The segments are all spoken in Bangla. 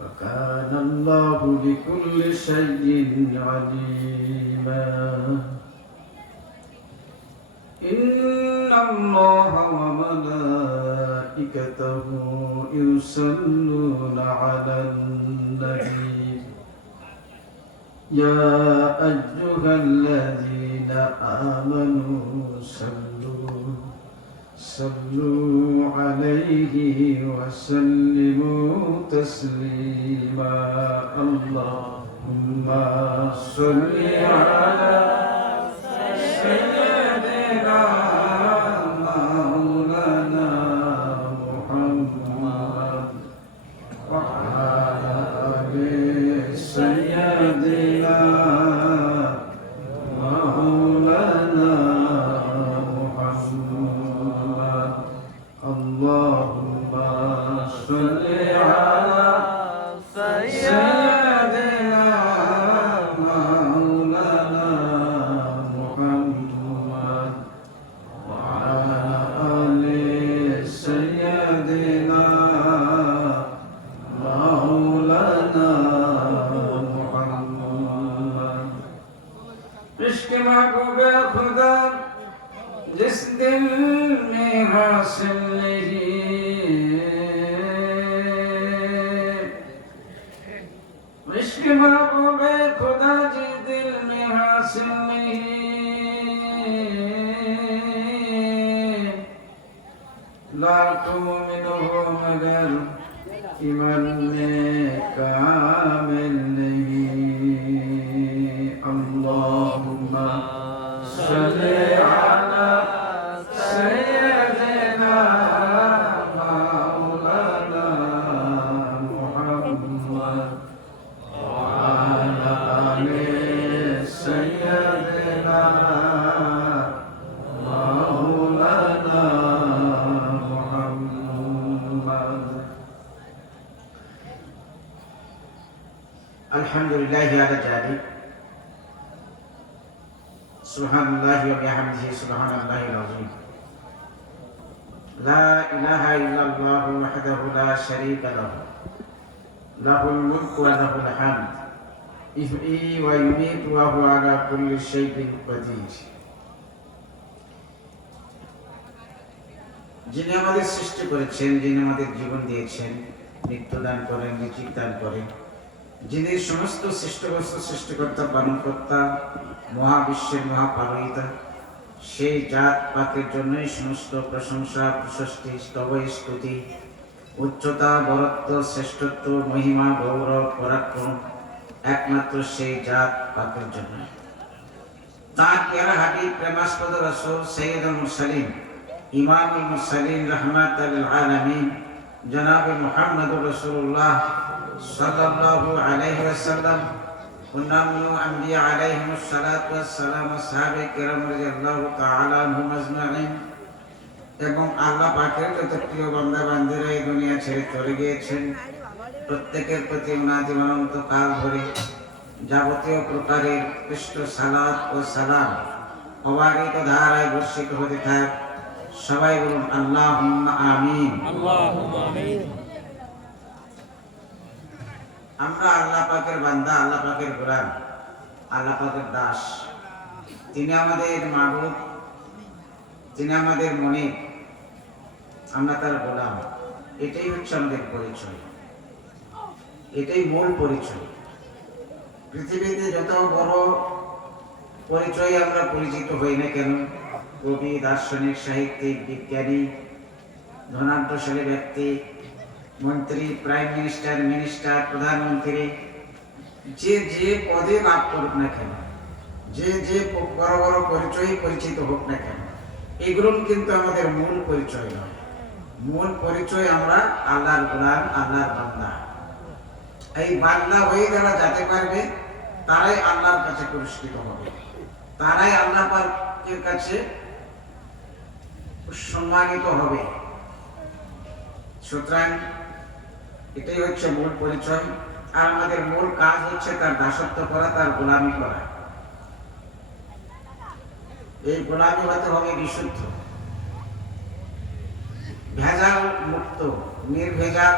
وكان الله بكل شيء عليما إن الله وملائكته يصلون على النبي يا أيها الذين آمنوا صلوا عليه وسلموا تسليما اللهم صل على سيدنا مولانا محمد وعلى آل سيدنا مولانا محمد اللهم صل على سيدنا مولانا محمد وعلى آل سيدنا مولانا محمد इश्क महबूब खुदा जिस दिल में हासिल नहीं इश्क महबूब खुदा जिस दिल में हासिल नहीं लाखों में हो मगर ईमान में कामिल नहीं अल्लाहुम्मा सल्ली अला सय्यदिना मौलाना मुहम्मद वअला आलि सय्यदिना मौलाना मुहम्मद अल्हम्दुलिल्लाहि अला जालिक सुब्हानल्लाहि व बिहम्दिही सुब्हानल्लाहिल अज़ीम ला इलाहा इल्लल्लाह वहदहु ला शरीका लहु लहुल मुल्कु व लहुल हम्द युहयी व युमीतु व हुवा अला कुल्लि शैइन कदीर যিনি আমাদের সৃষ্টি করেছেন যিনি আমাদের জীবন দিয়েছেন মৃত্যু দান করেন রিজিক দান করেন যিনি সমস্ত সৃষ্টিবস্তু সৃষ্টিকর্তা পালনকর্তা মহাবিশ্বের মহাপালয়িতা সেই জাত পাকের জন্যই সমস্ত প্রশংসা প্রশস্তি স্তব স্তুতি উচ্চতা বরত্ব শ্রেষ্ঠত্ব মহিমা গৌরব পরাক্রম একমাত্র সেই জাত পাকের জন্য তার প্যারা হাবিব প্রেমাস্পদ রাসূল সাইয়্যিদুল মুরসালিন ইমামুল মুরসালিন রাহমাতাল লিল আলামিন জনাবে মুহাম্মদুর রাসূলুল্লাহ সাল্লাল্লাহু আলাইহি ওয়াসাল্লাম অন্যান্য আম্বিয়া আলাইহিমুস সালাতু ওয়াস সালাম সাহাবে কিরাম রাদিয়াল্লাহু তাআলা আনহুম আজমাইন এবং আল্লাহ পাকের যত প্রিয় বান্দা বান্দীরা এই দুনিয়া ছেড়ে চলে গিয়েছেন প্রত্যেকের প্রতি উনাদি অনন্ত কাল ধরে যাবতীয় প্রকারের কৃষ্ট সালাত ও সালাম অবারিত ধারায় বর্ষিত হতে থাক সবাই বলুন আল্লাহুম্মা আমিন আল্লাহুম্মা আমিন আমরা আল্লাহ পাকের বান্দা আল্লাহ পাকের গোলাম আল্লাহ পাকের দাস তিনি আমাদের মাবুদ তিনি আমাদের মনিব আমরা তার গোলাম এটাই হচ্ছে আমাদের পরিচয় এটাই মূল পরিচয় পৃথিবীতে যত বড় পরিচয় আমরা পরিচিত হই না কেন কবি দার্শনিক সাহিত্যিক বিজ্ঞানী ধনাঢ্যশালী ব্যক্তি মন্ত্রী প্রাইম মিনিস্টার মিনিস্টার প্রধানমন্ত্রী যে যে পদে লাভ করুক না কেন যে যে বড় বড় পরিচয়ে পরিচিত হোক না কেন এগুলো কিন্তু আমাদের মূল পরিচয় নয় মূল পরিচয় আমরা আল্লাহর গোলাম আল্লাহর বান্দা এই বান্দা হয়ে যারা যেতে পারবে তারাই আল্লাহর কাছে পুরস্কৃত হবে তারাই আল্লাহ পাকের কাছে সম্মানিত হবে সুতরাং এটাই হচ্ছে মূল পরিচয় আর আমাদের মূল কাজ হচ্ছে তার দাসত্ব করা তার গোলামি করা এই গোলামি হতে হবে বিশুদ্ধ ভেজাল মুক্ত নির্ভেজাল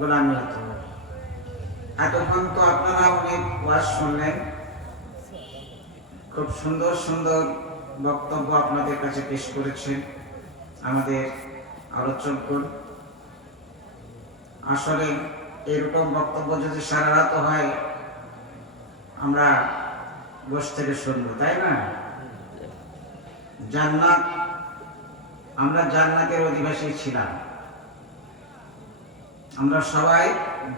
গোলামি হতে হবে এতক্ষণ তো আপনারা অনেক ওয়াজ শুনলেন, খুব সুন্দর সুন্দর বক্তব্য আপনাদের কাছে পেশ করেছেন আমাদের আলোচকগণ। আসলে এরকম বক্তব্য যদি সারা রাত হয় আমরা বসে থেকে শুনবো, তাই না? জান্নাত, আমরা জান্নাতের অধিবাসী ছিলাম, আমরা সবাই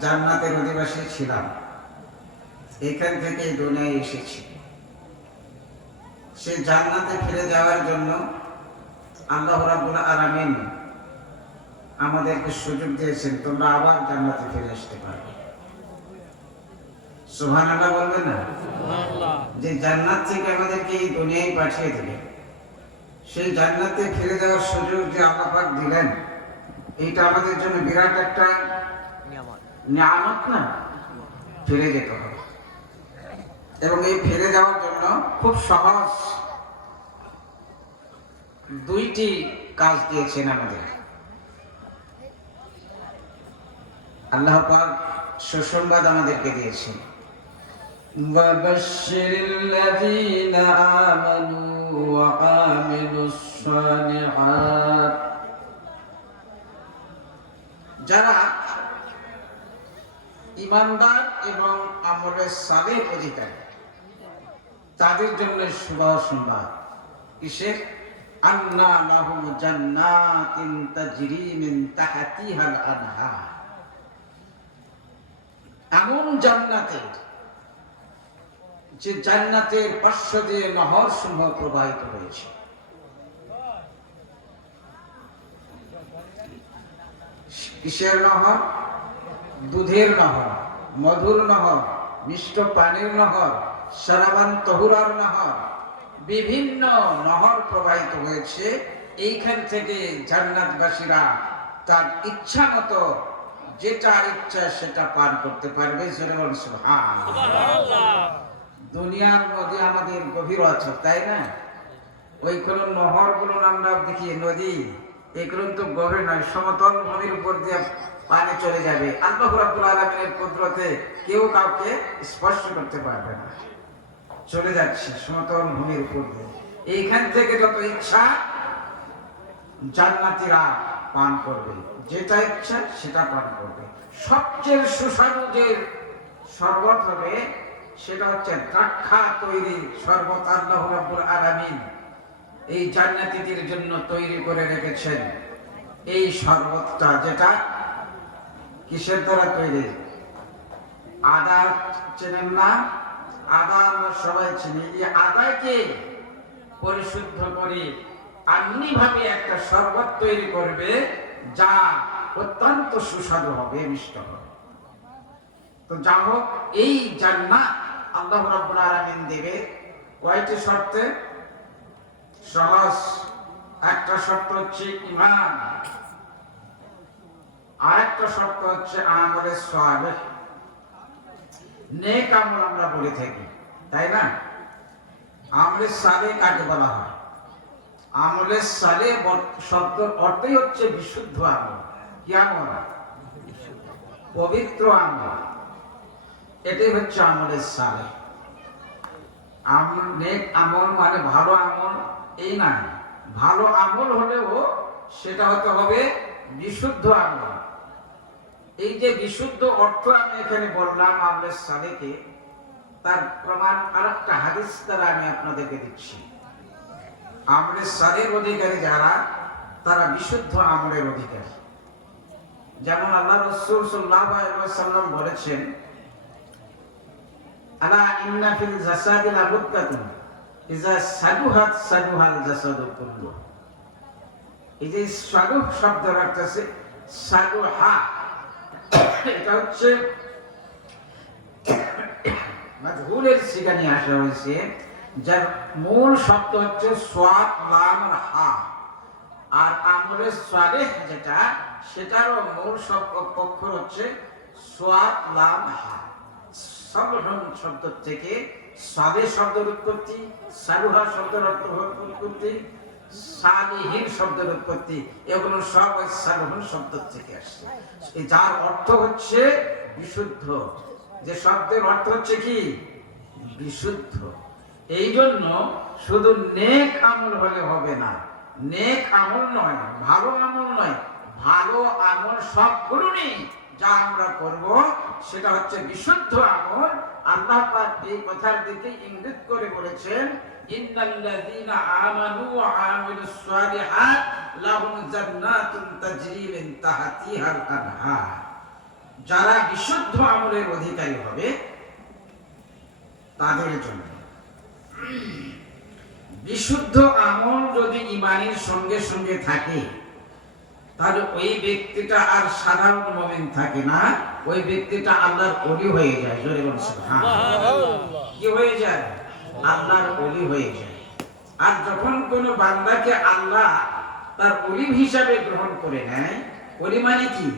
জান্নাতের অধিবাসী ছিলাম, এখান থেকে দুনিয়ায় এসেছি। সেই জান্নাতে ফিরে যাওয়ার জন্য আল্লাহ রাব্বুল আলামিন আমাদেরকে সুযোগ দিয়েছেন, তোমরা আবার জান্নাতে ফিরে আসতে পারবে। সুবহানাল্লাহ বলবেন না? যে জান্নাত থেকে আমাদেরকে এই দুনিয়ায় পাঠিয়ে দিলেন, সেই জান্নাতে ফিরে যাওয়ার সুযোগ যে আল্লাহ পাক দিলেন, এটা আমাদের জন্য বিরাট একটা নিয়ামত না? ফিরে যেতে হবে, এবং এই ফিরে যাওয়ার জন্য খুব সহজ দুইটি কাজ দিয়েছেন আমাদের আল্লাহ পাক। সুসংবাদ আমাদেরকে দিয়েছেন, ওয়াবাশশিরিল্লাযীনা আমানু ওয়া আমিলুস সালিহাত, যারা ঈমানদার এবং আমলে সালেহ অধিকারী তাদের জন্য শুভ সংবাদ। কিসের? আন্না লাহুম জান্নাতিন তাজরি মিন তাহতিহাল আনহার, এমন জান্নাতের যে জান্নাতের পার্শ্ব দিয়ে নহর সমূহ প্রবাহিত হয়েছে। কিসের নহর? দুধের নহর, মধুর নহর, মিষ্ট পানির নহর, শরাবান তহুরার নহর, বিভিন্ন নহর প্রবাহিত হয়েছে। এইখান থেকে জান্নাতবাসীরা তার ইচ্ছা মতো যেটা ইচ্ছা সেটা পান করতে পারবে। সুবহানাল্লাহ। দুনিয়ার মধ্যে আমাদের গভীর আছে, তাই না? ওই কোন নহর গুলো আমরা দেখি, নদী, এগুলো তো গভীর নয়, সমতল ভূমির উপর দিয়ে পানি চলে যাবে। আল্লাহ রাব্বুল আলামিনের কুদরতে কেউ কাউকে স্পর্শ করতে পারবে না, চলে যাচ্ছে সমতল ভূমির উপর দিয়ে। এইখান থেকে যত ইচ্ছা জান্নাতীরা পান করবে, যেটা ইচ্ছা সেটা পান করবে। সবচেয়ে সুস্বাদু যে শরবত হবে সেটা হচ্ছে দ্রাক্ষা তৈরি শরবত। আল্লাহ রাব্বুল আলামিন এই জান্নাতীদের জন্য তৈরি করে রেখেছেন এই শরবতটা, যেটা কিসের দ্বারা তৈরি? আদা চেনেন না? আদা আমরা সবাই চিনি। এই আদাকে পরিশুদ্ধ করে এমনি ভাবে একটা শরবত তৈরি করবে যা অত্যন্ত সুস্বাদু হবে, মিষ্ট হবে। তো যা হোক, এই জান্নাত আল্লাহ রাব্বুল আলামিন দেবে কয়টি শর্তে? সহজ। একটা শর্ত হচ্ছে ঈমান, আর একটা শর্ত হচ্ছে আমলে সালেহ, নেক আমল আমরা বলে থাকি, তাই না? আমলে সালেহ কাকে বলা হয়? আমলে সালেহ শব্দের অর্থই হচ্ছে বিশুদ্ধ আমল। কি আমল? পবিত্র আমল। এটাই হচ্ছে আমলে সালেহ। আমল, নেক আমল মানে ভালো আমল এই না। ভালো আমল হলেও সেটা হতে হবে বিশুদ্ধ আমল। এই যে বিশুদ্ধ অর্থ আমি এখানে বললাম আমলে সালেহকে, তার প্রমাণ আরেকটা হাদিস দ্বারা আমি আপনাদেরকে দিচ্ছি। আমলে সালেহর অধিকারী যারা, তারা বিশুদ্ধ আমলের অধিকারী। যেমন আল্লাহ রাসূল সাল্লাল্লাহু আলাইহি ওয়াসাল্লাম বলেছেন, আলা ইন্না ফিল জাসাদি লাবুদ্দাতুন ইযা সাদুহাত সাদুহাল জাসাদু কুল্লু। এই যে সাদু শব্দের অর্থ আছে সাদুহা, এটা হচ্ছে মাজহুলের সিগা নিয়ে আসা হয়েছে, যার মূল শব্দ হচ্ছে সাদ লাম আর হা। আর আমলে সালেহ যেটা, সেটারও মূল অক্ষর হচ্ছে সাদ লাম হা। সাবধান শব্দ থেকে সালেহ শব্দের উৎপত্তি, সালুহা শব্দের উৎপত্তি, সালিহিন শব্দের উৎপত্তি, এগুলো সব ওই সালুহন শব্দ থেকে আসছে, যার অর্থ হচ্ছে বিশুদ্ধ, যে শব্দের অর্থ হচ্ছে কি? বিশুদ্ধ। এই জন্য শুধু নেক আমল হলে হবে না। নেক আমল নয়, ভালো আমল নয়, ভালো আমল সবগুলো নেই। যা আমরা করব সেটা হচ্ছে বিশুদ্ধ আমল। আল্লাহ পাক এই কথার দিকে ইঙ্গিত করে বলেছেন, ইন্নাল্লাযীনা আমানু ওয়া আমিলুস সালিহাত লাহুম জান্নাতুন তাজরি মিন তাহতিহাল আনহার। যারা বিশুদ্ধ আমলের অধিকারী হবে তাদের জন্য। বিশুদ্ধ আমল যদি ঈমানের সঙ্গে সঙ্গে থাকে তাহলে ওই ব্যক্তিটা আর সাধারণ মুমিন থাকে না, ওই ব্যক্তিটা আল্লাহর ওলি হয়ে যায়। জোরে বলুন সুবহানাল্লাহ। কি হয়ে যায়? আল্লাহর ওলি হয়ে যায়। আর যখন কোন বান্দাকে আল্লাহ তার ওলি হিসাবে গ্রহণ করে নেয়, ওলি মানে কি?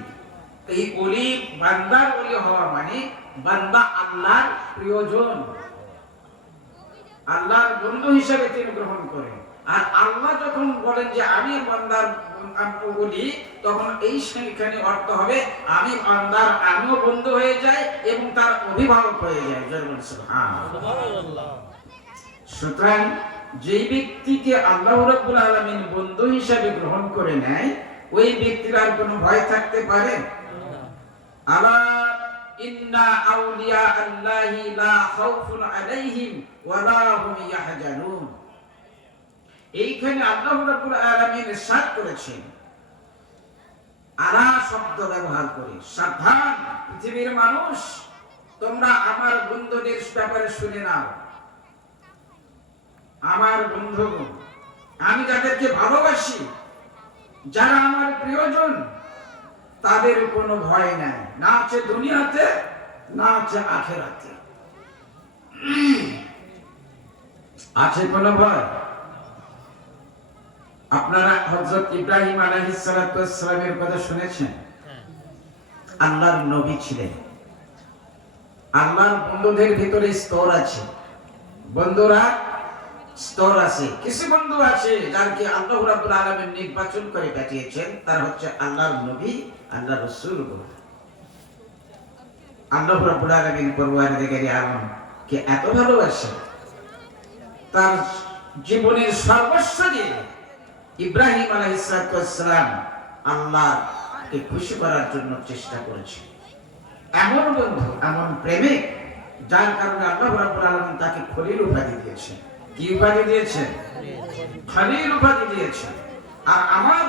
এই ওলি, বান্দার ওলি হওয়া মানে বান্দা আল্লাহর প্রিয়জন, আল্লাহর বন্ধু হিসাবে তিনি গ্রহণ করেন। আর আল্লাহ যখন বলেন যে আমি বান্দার ওলি, তখন এই সেখানে অর্থ হবে আমি বান্দার আমিও বন্ধু হয়ে যাই এবং তার অভিভাবক হয়ে যায়। সুবহানাল্লাহ। সুতরাং যে ব্যক্তিকে আল্লাহ রাব্বুল আলামিন বন্ধু হিসাবে গ্রহণ করে নেয়, ওই ব্যক্তির আর কোনো ভয় থাকতে পারে? আলা ইন্না আউলিয়া আল্লাহি লা খাউফুন আলাইহিম ওয়া লা হুম ইয়াহজানুন। এইখানে আল্লাহ রাব্বুল আলামিন ইরশাদ করেছেন, আলা শব্দ ব্যবহার করে, সাবধান পৃথিবীর মানুষ, তোমরা আমার বন্ধুদের ব্যাপারে শুনে নাও। আমার বন্ধুগণ, আমি যাদেরকে ভালোবাসি, যারা আমার প্রিয়জন, তাদের কোনো ভয় নাই, না আছে দুনিয়াতে না আছে আখিরাতে। আছে কোনো ভয়? আপনারা হযরত ইব্রাহিম আলাইহিস সালাতু ওয়াস সালামের কথা শুনেছেন? আল্লাহর নবী ছিলেন। আল্লাহর বন্ধুদের ভিতরে স্তর আছে। বন্ধুরা স্তর আছে। কিছু বন্ধু আছে যাদেরকে আল্লাহ রাব্বুল আলামিন নির্বাচন করে পাঠিয়েছেন, তারা হচ্ছে আল্লাহর নবী, আল্লাহর রাসূল। আল্লাহ রাব্বুল আলামিন পরওয়ারদিগারে আলম কে এত ভালোবাসেন, তার জীবনের সর্বস্ব দিয়ে ইব্রাহিম আলাইহিস সালাম আল্লাহকে খুশি করার জন্য চেষ্টা করেছেন। এমন বন্ধু, এমন প্রেমিক, যার কারণে আল্লাহ রাব্বুল আলামিন তাকে খলিল উপাধি দিয়েছেন। কি উপাধি দিয়েছেন? খলিল উপাধি দিয়েছেন। আর আমার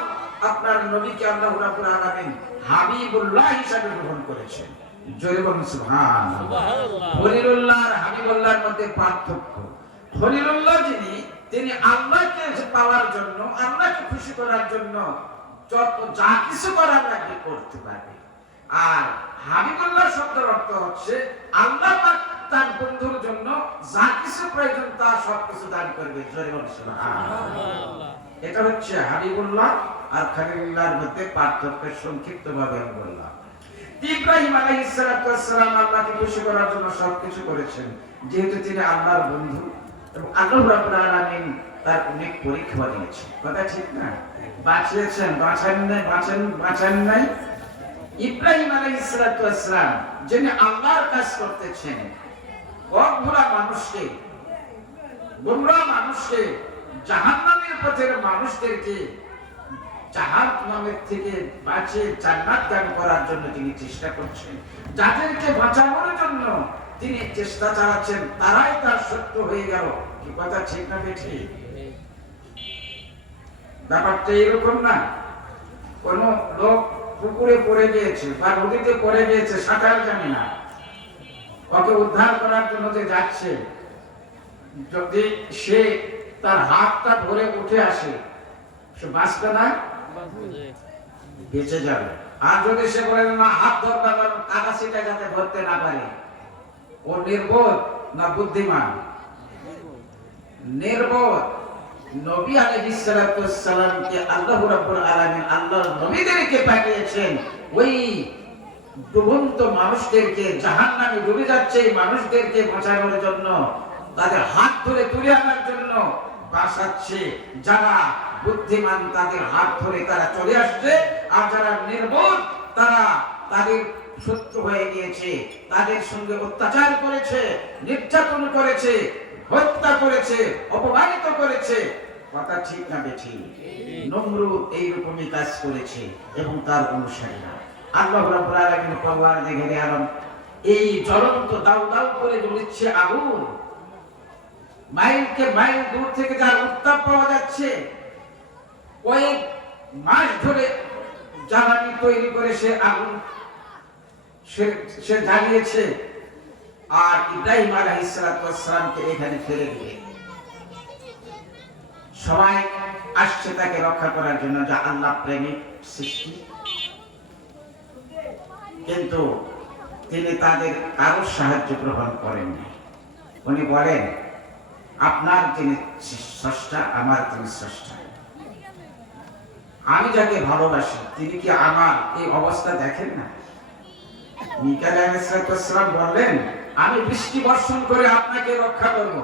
আপনার নবীকে আল্লাহ রাব্বুল আলামিন হাবিবুল্লাহ হিসাবে গ্রহণ করেছেন। জোরে বলুন সুবহানাল্লাহ। খলিলুল্লাহ আর হাবিবুল্লাহর মধ্যে পার্থক্য। খলিলুল্লাহ তিনি আল্লাহকে পাওয়ার জন্য, আল্লাহকে খুশি করার জন্য যা কিছু করার লাগে করতে পারবে। আর হাবিবুল্লাহ শব্দের অর্থ হচ্ছে আল্লাহ পাক তার বন্ধুর জন্য যা কিছু প্রয়োজন তা সবকিছু দান করবে। জোরে বলুন সুবহানাল্লাহ। এটা হচ্ছে হাবিবুল্লাহ আর খলিলুল্লাহর মধ্যে পার্থক্য। সংক্ষিপ্তভাবে আমি বললাম, ইব্রাহিম আলাইহিস সালাম আল্লাহকে খুশি করার জন্য সবকিছু করেছেন, যেহেতু তিনি আল্লাহর বন্ধু। এবং আল্লাহ রাব্বুল আলামিন তার অনেক পরীক্ষা দিয়েছেন। কথা ঠিক না? বাঁচিয়েছেন, বাঁচান নাই। ইব্রাহিম আলাইহিস সালাম যিনি আল্লাহর কাজ করতেছেন, গুমরাহ মানুষকে, জাহান্নামের পথের মানুষদেরকে জাহান্নামের থেকে বাঁচিয়ে জান্নাত দান করার জন্য তিনি চেষ্টা করছেন। যাদেরকে বাঁচানোর জন্য তিনি চেষ্টা চালাচ্ছেন, তারাই তার সত্য হয়ে গেল। কি কথা ঠিক না বেঠি? ব্যাপারটা এরকম না। কোন লোক পুকুরে পড়ে গিয়েছে বা নদীতে পড়ে গিয়েছে, সাঁতার জানে না, ওকে উদ্ধার করার জন্য যে যাচ্ছে, যদি সে তার হাতটা ধরে উঠে আসে, সে বাঁচবে না? বেঁচে যাবে। আর যদি সে বলে না হাত ধরবে, কাটাছিটা যাতে ধরতে না পারে, ও নির্বোধ না বুদ্ধিমান? নির্বোধ। নবী আলাইহিস সালাতু ওয়াস সালামকে আল্লাহ রাব্বুল আলামিন আল্লাহর নবীদেরকে পাঠিয়েছেন ওই ডুবন্ত মানুষদেরকে, জাহান্নামে ডুবে যাচ্ছে এই মানুষদেরকে বাঁচানোর জন্য, তাদের হাত ধরে তুলে আনার জন্য বাঁচাচ্ছে। যারা বুদ্ধিমান তাদের হাত ধরে তারা চলে আসছে, আর যারা নির্বোধ তারা তাদের শত্রু হয়ে গিয়েছে, তাদের সঙ্গে অত্যাচার করেছে, নির্যাতন করেছে, হত্যা করেছে, অপমানিত করেছে। কথা ঠিক না বেঠিক? নমরুদ এইরকমই কাজ করেছে এবং তার অনুসারীরা। আল্লাহ রাব্বুল আলামিন কোরআন দেখে আলম এই জ্বলন্ত দাউ দাউ করে জ্বলছে আগুন, মাইলকে মাইল দূর থেকে যার উত্তাপ পাওয়া যাচ্ছে, কয়েক মাস ধরে জ্বালানি তৈরি করে সে আগুন সে জ্বালিয়েছে, আর ইব্রাহিম আলাইহিস সালামকে এখানে ফেলে দিবে। সবাই আসছে তাকে রক্ষা করার জন্য, যা আল্লাহ প্রেমিক সৃষ্টি। কিন্তু তিনি তাদের কারো সাহায্য গ্রহণ করেননি। উনি বলেন, আপনার যিনি স্রষ্টা, আমার তিনি স্রষ্টা। আমি যাকে ভালোবাসি তিনি কি আমার এই অবস্থা দেখেন না? মিকাঈল আলাইহিস সালাম বললেন, আমি বৃষ্টি বর্ষণ করে আপনাকে রক্ষা করব,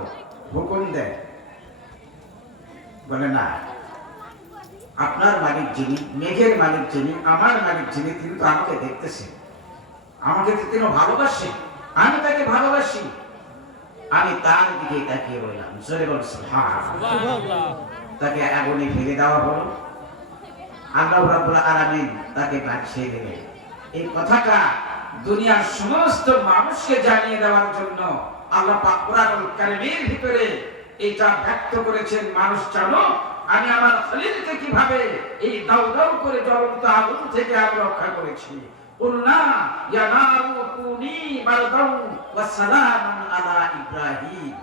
হুকুম দেন। বলে না, আপনার মালিক যিনি, মেঘের মালিক যিনি, আমার মালিক যিনি, তিনি তো আমাকে দেখতেছেন, আমাকে তো তিনি ভালোবাসেন, আমি তাকে ভালোবাসি, আমি তার দিকে তাকিয়ে রইলাম। জোরে বল সুবহানাল্লাহ। তাকে আগুনে ফেলে দেওয়া হলো। আল্লাহ রাব্বুল আলামিন তাকে বাঁচিয়ে দিলেন। এই কথাটা দুনিয়ার সমস্ত মানুষকে জানিয়ে দেওয়ার জন্য আল্লাহ পাক কোরআনুল কারীমের ভিতরে এটা ব্যক্ত করেছেন, মানুষ জানো আমি আমার খলিলকে কিভাবে এই দাউ দাউ করে জ্বলন্ত আগুন থেকে আমি রক্ষা করেছি। কুলনা ইয়া নারু কুনি বারদাউ ওয়া সালামান আলা ইব্রাহিম।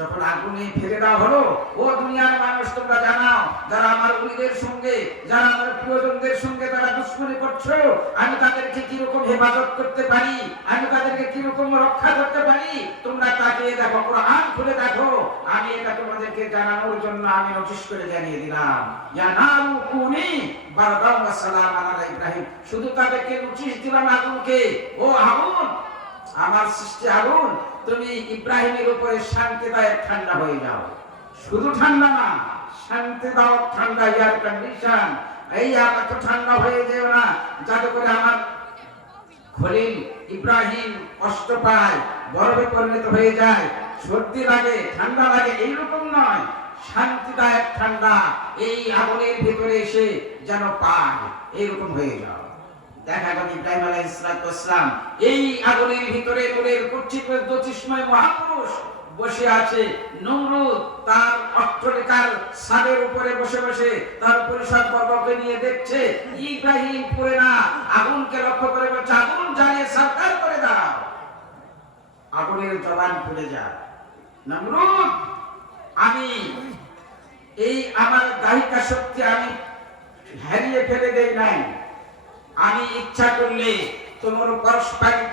যখন আগুনে ফেলে দেওয়া হলো, ও দুনিয়ার মানুষ তোমরা জানাও, যারা আমার ওলিদের সঙ্গে, যারা আমার প্রিয়জনদের সঙ্গে তারা দুশ্মনী করছো, আমি তাদেরকে কিরকম হেফাজত করতে পারি, আমি তাদেরকে কিরকম রক্ষা করতে পারি, তোমরা তাকিয়ে দেখো, কোরআন খুলে দেখো। আমি এটা তোমাদেরকে জানানোর জন্য আমি নোটিশ করে জানিয়ে দিলাম, ইয়া নারু কুনি বারদাউ ওয়া সালামান আলা ইব্রাহিম। শুধু তাদেরকে নোটিশ দিলাম আগুনকে, ও আগুন, আমার সৃষ্টি আগুন, তুমি ইব্রাহিমের উপরে শান্তিদায়ক ঠান্ডা হয়ে যাও। শুধু ঠান্ডা না, শান্তিদায়ক ঠান্ডা, এয়ার কন্ডিশন। এই এত ঠান্ডা হয়ে যেও না যাতে করে আমার খলিল ইব্রাহিম কষ্ট পায়, বরফে পরিণত হয়ে যায়, সর্দি লাগে, ঠান্ডা লাগে, এইরকম নয়। শান্তিদায়ক ঠান্ডা এই আগুনের ভিতরে এসে যেন পায়, এইরকম হয়ে যাও। দেখা গেল ইব্রাহিম আলাইহিস সালাম এই আগুনের ভিতরে নূরের কুচ্ছিত জ্যোতিষ্ময় মহাপুরুষ বসে আছে। নমরুদ তার অট্টালিকার ছাদের উপরে বসে বসে তার পরিষদ বর্গকে নিয়ে দেখছে। ইব্রাহিম পুরে না, আগুনকে লক্ষ্য করে বলছে, আগুন জ্বালিয়ে সারকার করে দাও। আগুনের জবান খুলে যায়। নমরুদ, আমি এই আমার দাহিকা শক্তি আমি হারিয়ে ফেলে দেই নাই। আমি ইচ্ছা করলে তোমার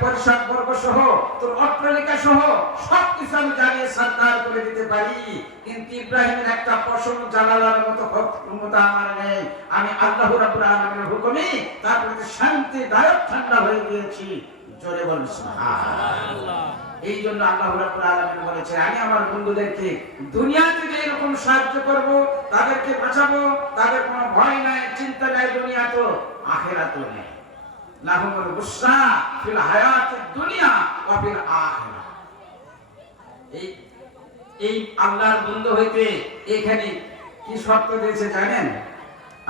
পরিষদ বর্গ সহ, তোর অট্টালিকা সহ সবকিছু আমি জ্বালিয়ে সারকার করে দিতে পারি, কিন্তু ইব্রাহিমের একটা পশম জ্বালানোর মতো ক্ষমতা আমার নেই। আমি আল্লাহ রাব্বুল আলামিনের হুকুমে তার প্রতি শান্তিদায়ক ঠান্ডা হয়ে গিয়েছি। জোরে বলুন সুবহানাল্লাহ। এই জন্য আল্লাহ রাব্বুল আলামিন বলেছে, আমি আমার বন্ধুদেরকে দুনিয়া থেকে এরকম সাহায্য করব, তাদেরকে বাঁচাবো, তাদের কোনো ভয় নাই, চিন্তা নাই, দুনিয়া তো আখিরাত নেই। লাহুমুল বুশরা ফিল হায়াতিদ দুনিয়া ওয়া ফিল আখিরাহ। এই আল্লাহর বন্ধু হইতে এখানে কি শর্ত দিয়েছে জানেন?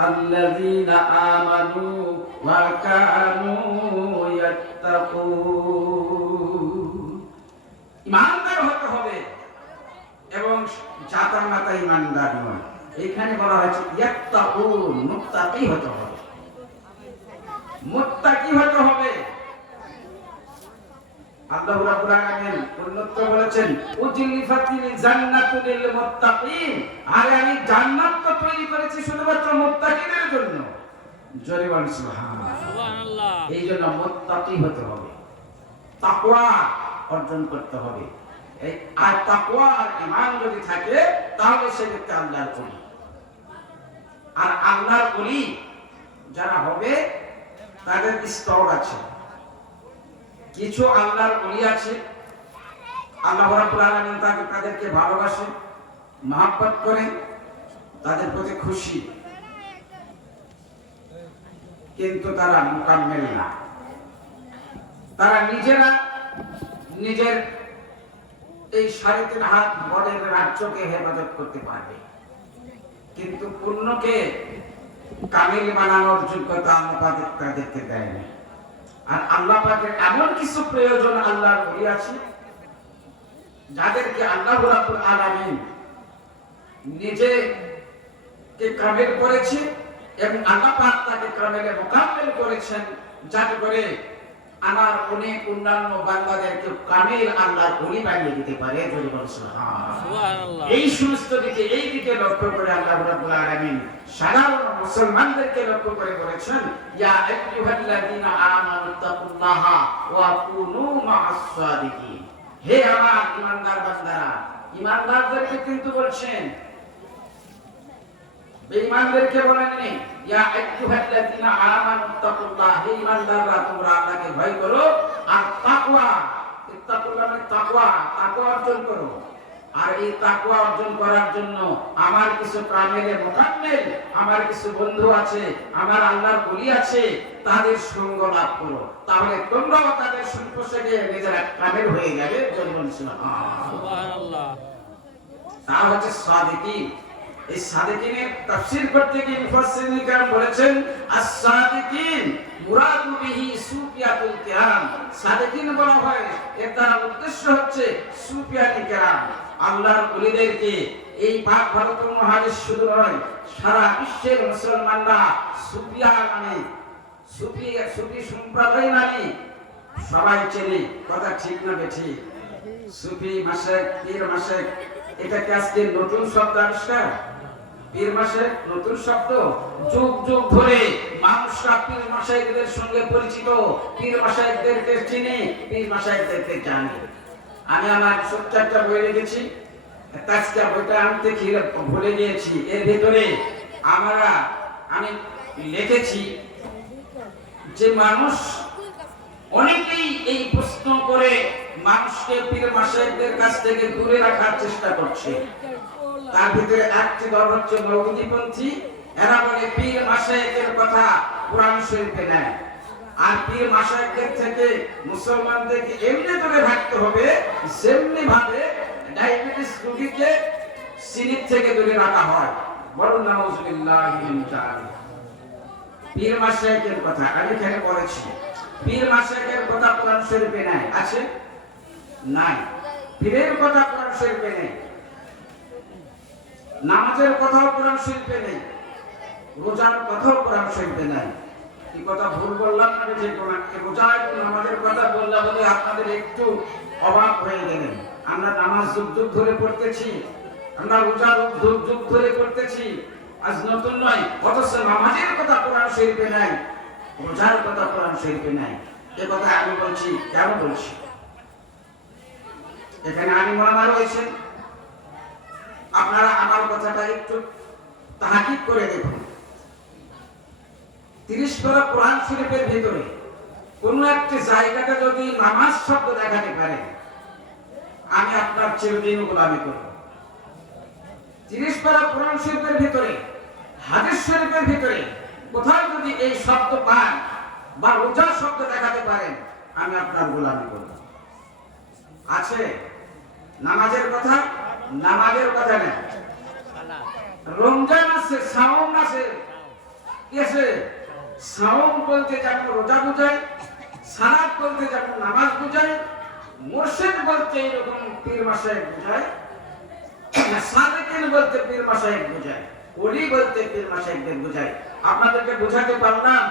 আল্লাযীনা আমানু ওয়া কানু ইয়াত্তাকুন। ইমানদার হতে হবে এবং জাতা মাতা ইমানদার নয়। এখানে বলা হয়েছে ইয়াত্তাকুন, মুত্তাকি হতে হবে, মুত্তাকি হতে হবে। আল্লাহ রাব্বুল আলামিন উন্নত বলেছেন, উজলিফাতিল জান্নাতু লিল মুত্তাকিন। আরে আমি জান্নাত তো তৈরি করেছি শুধুমাত্র মুত্তাকিদের জন্য। জোরে বলুন সুবহানাল্লাহ। এই জন্য মুত্তাকি হতে হবে, তাকওয়া অর্জন করতে হবে। এই আর তাকওয়া আর ঈমান যদি থাকে তাহলে সে ব্যক্তি আল্লাহর ওলি। আর আল্লাহর ওলি যারা হবে তাদের স্তর আছে। কিছু আল্লাহর ওলি আছে, আল্লাহ রাব্বুল আলামিন তাদেরকে ভালোবাসেন, মহব্বত করেন, তাদের প্রতি খুশি, কিন্তু তারা মুকাম্মেল না। তারা নিজেরা নিজের এই 3.5 হাত বড়ের রাজ্যকে হেফাজত করতে পারবে, কিন্তু পূর্ণকে কামিল বানানোর যোগ্যতা আল্লাহ পাক তাদেরকে দেয়নি। আর আল্লাহ পাকের এমন কিছু প্রয়োজন আল্লাহর ওলি আছে যাদেরকে আল্লাহ রাব্বুল আলামিন নিজেকে কামিল করেছে এবং আল্লাহ পাক তাকে কামিলে মুকাম্মেল করেছেন, যাতে করে আমার অনেক অন্যান্য বান্দাদেরকে কামিল আল্লাহর ওলি বানিয়ে দিতে পারে। সুবহানাল্লাহ। এই সমস্ত দিকে এই দিকে লক্ষ্য করে আল্লাহ রাব্বুল আলামিন সাধারণ মুসলমানদেরকে লক্ষ্য করে বলেছেন, ইয়া আইয়ুহাল্লাযীনা আমানু তাকুল্লাহা ওয়া কুনু মা'আস সাদিকিন। হে আমার ঈমানদার বান্দারা, ঈমানদারদেরকে কিন্তু বলছেন, বেঈমানদেরকে বলেননি। ইয়া আইয়ুহাল্লাযীনা আমানু তাকুল্লাহ, হে ঈমানদাররা তোমরা আল্লাহকে ভয় করো আর তাকওয়া, ইত্তাকুল্লাহ মানে তাকওয়া, তাকওয়া অর্জন করো। আর এই তাকওয়া অর্জন করার জন্য আমার কিছু কামেলে মুকাম্মেল, আমার কিছু বন্ধু আছে, আমার আল্লাহর ওলি আছে, তাদের সঙ্গ লাভ করো, তাহলে তোমরাও তাদের সংস্পর্শে গিয়ে নিজেরা কামেল হয়ে যাবে। সুবহানাল্লাহ। তারা হচ্ছে সাদিকিন। এই সাদিকিনের তাফসীর করতে গিয়ে মুফাসসিরিন کرام বলেছেন, আস-সাদিকিন মুরাদু বিহি সুফিয়াতুল কিরাম। সাদিকিন বলা হয় এর দ্বারা উদ্দেশ্য হচ্ছে সুফিয়ানি কিরাম, আল্লাহর ওলিদেরকে। এই পাক ভারত মহাদেশ শুধু নয়, সারা বিশ্বের মুসলমানরা সুফিয়া নামে, সুফি সম্প্রদায় নামে সবাই চেনে। কথা ঠিক না বেঠিক? সুফি মাশেক, পীর মাশেক, এটা কি আজকে নতুন শব্দ আবিষ্কার? পীর মাশেক নতুন শব্দ? যুগ যুগ ধরে মানুষরা পীর মাশায়েখদের সঙ্গে পরিচিত, পীর মাশায়েখদেরকে চিনে, পীর মাশায়েখদেরকে জানে। আমি আমার ছোট্ট একটা বই লিখেছি, তাজকিয়া বইটা আনতে ভুলে গিয়েছি। এর ভিতরে আমি লিখেছি যে মানুষ অনেকেই এই প্রশ্ন করে মানুষকে পীর মাশায়েখদের কাছ থেকে দূরে রাখার চেষ্টা করছে। তার ভিতরে একটি দল হচ্ছে মৌদুদীপন্থী। এরা বলে পীর মাশায়েখের কথা কোরআন শরীফে নেয়, আর পীর মাশায়েখদের থেকে মুসলমানদেরকে এমনি দূরে রাখতে হবে যেমনি ভাবে ডায়াবেটিস রোগীকে চিনি থেকে দূরে রাখা হয়। বলুন নাউযুবিল্লাহি মিন যালিক। পীর মাশায়েখের কথা আমি এখানে পড়েছি, পীর মাশায়েখের কথা কোরআন শরীফে নাই, আছে? নাই। পীরের কথা কোরআন শরীফে নেই, নামাজের কথাও কোরআন শরীফে নেই, রোজার কথাও কোরআন শরীফে নাই। কি কথা ভুল বললাম না? যে রোজা এবং নামাজের কথা বললে বলে আপনাদের একটু অবাক হয়ে গেলেন। আমরা নামাজ যুগ যুগ ধরে পড়তেছি, আমরা রোজা যুগ যুগ ধরে পড়তেছি, আজ নতুন নয়। অথচ নামাজের কথা কোরআন শরীফে নাই, রোজার কথা কোরআন শরীফে নাই। এ কথা আমি বলছি, কেন বলছি? এখানে আলিম ওলামা রয়েছেন, আপনারা আমার কথাটা একটু তাহাকিক করে দেখুন। 30 পারা কোরআন শরীফের ভিতরে কোন একটি জায়গাতে যদি নামাজ শব্দ দেখাতে পারে, আমি আপনার চিরদিন গোলামি করব। 30 পারা কোরআন শরীফের ভিতরে, হাদিস শরীফের ভিতরে কোথাও যদি এই শব্দ পান বা রোজা শব্দ দেখাতে পারেন, আমি আপনার গোলামি করব। আছে? নামাজের কথা, নামাজের কথা নেই। রমজান আছে, শাওন আছে, কি আছে? শাওন বলতে যেমন রোজা বোঝায়, সালাত বলতে যেমন নামাজ বোঝায়, মুর্শিদ বলতে এরকম পীর মাশায়েখ বোঝায়, সাদিকিন বলতে পীর মাশায়েখ বোঝায়, ওলি বলতে পীর মাশায়েখদের বোঝায়। আপনাদেরকে বোঝাতে পারলাম?